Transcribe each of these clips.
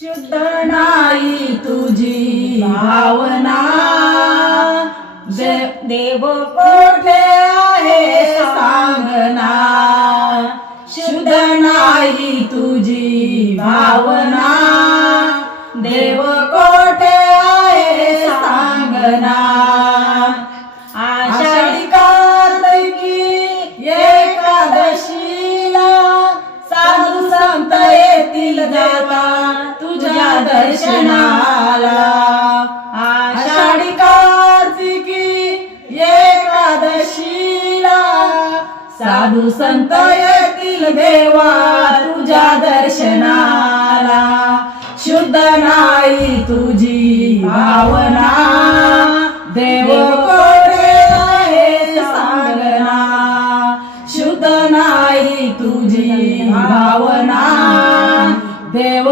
शुद्ध नाही तुझी भावना. दे- देव कोठे आहे सांगना. शुद्ध नाही तुझी भावना. देव कोठे दर्शनाला आषाढी कार्तिकी एकादशीला. साधू संत येतील देवा तुझ्या दर्शनाला. शुद्ध नाही तुझी भावना. देव कोठे आहे सांगना. शुद्ध नाही तुझी भावना. देव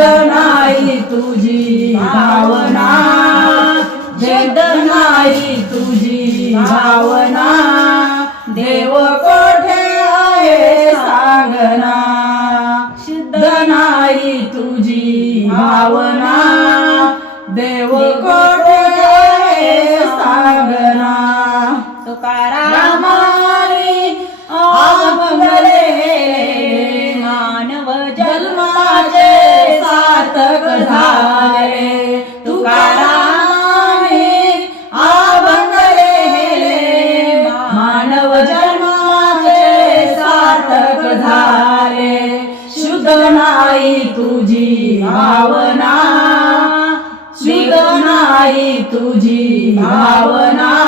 शुद्ध नाही तुझी भावना भेद नाही तुझी भावना देव कोठे आहे सांगना? शुद्ध नाही तुझी भावना देव कोठे आहे सांगना? झाले शुद्ध नाही तुझी भावना. शुद्ध नाही तुझी भावना.